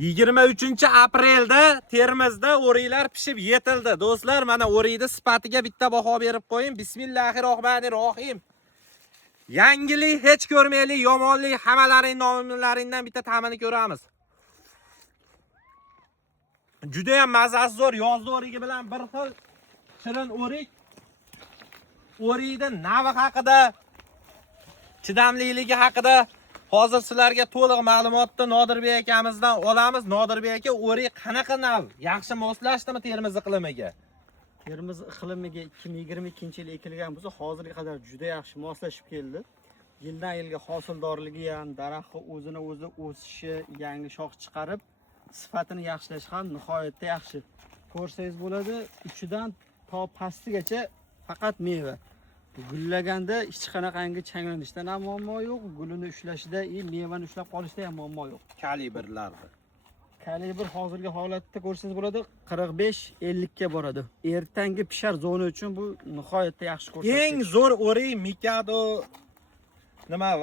23-aprelda Termizda o'riklar pishib yetildi. Do'stlar, mana o'rikni sifatiga bitta baho berib qo'ying. Bismillahirrohmanirrohim. Yangilik hech ko'rmaylik, yomonlik hammalaring nomlaringdan bitta ta'mini ko'ramiz. Juda ham mazasi zo'r, yozda o'rigi bilan bir xil shirin o'rik. O'rikning navi haqida, chidamliligi haqida hozir sizlarga to'liq ma'lumotni Nodirbek akamizdan olamiz. Nodirbek aka, o'rik qanaqa nav? Yaxshi moslashdimi Termiz iqlimiga? Termiz iqlimiga 2022-yil ekilgan bo'lsa, hozirga qadar juda yaxshi moslashib keldi. Yildan yilga hosildorligi ham, daraxtning o'zini o'zi o'sishi, yangi shox chiqarib, sifatini yaxshilash ham nihoyatda yaxshi. Ko'rsangiz bo'ladi, uchidan to pastigacha faqat meva. Gullaganda hech qanaqangi changlanishdan ham muammo yo'q, gulini ushlashida, mevani ushlab qolishda ham muammo yo'q. Kalibrlardi. Kalibr hozirgi holatda ko'rsangiz bo'ladi, 45-50 ga boradi. Ertangi pishar zona uchun bu nihoyatda yaxshi ko'rsatkich. Eng zo'r o'rik Mikado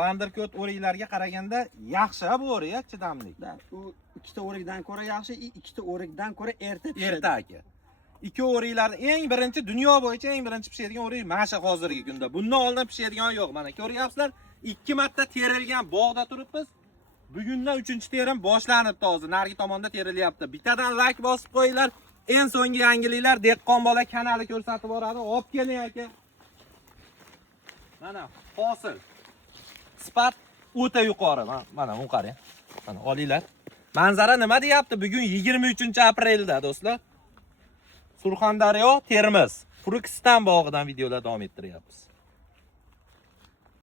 Vanderkot o'riklarga qaraganda yaxshi bu o'rik, chidamli. U ikkita o'rikdan ko'ra yaxshi, ikkita o'rikdan ko'ra erta pishadi. Erta aka. Ikki o'riklarning eng birinchi dunyo bo'yicha eng birinchi pishadigan o'rik mana hozirgi kunda. Bundan oldin pishadigan yo'q. Mana ko'ryapsizlar, 2 marta terilgan bog'da turibmiz. Bugundan 3-terim boshlanibdi hozir. Narigi tomonda terilyapti. Bittadan like bosib qo'yinglar. Eng so'nggi yangiliklar Dehqon bola kanali ko'rsatib boradi. Olib keling aka. Mana hosil. Sifat o'ta yuqori. Mana bu qarang. Mana olinglar. Manzara nima deyapti? Bugun 23-aprelda do'stlar. Surxondaryo, Termiz, Turkiston bog'idan videolar davom ettiryapmiz.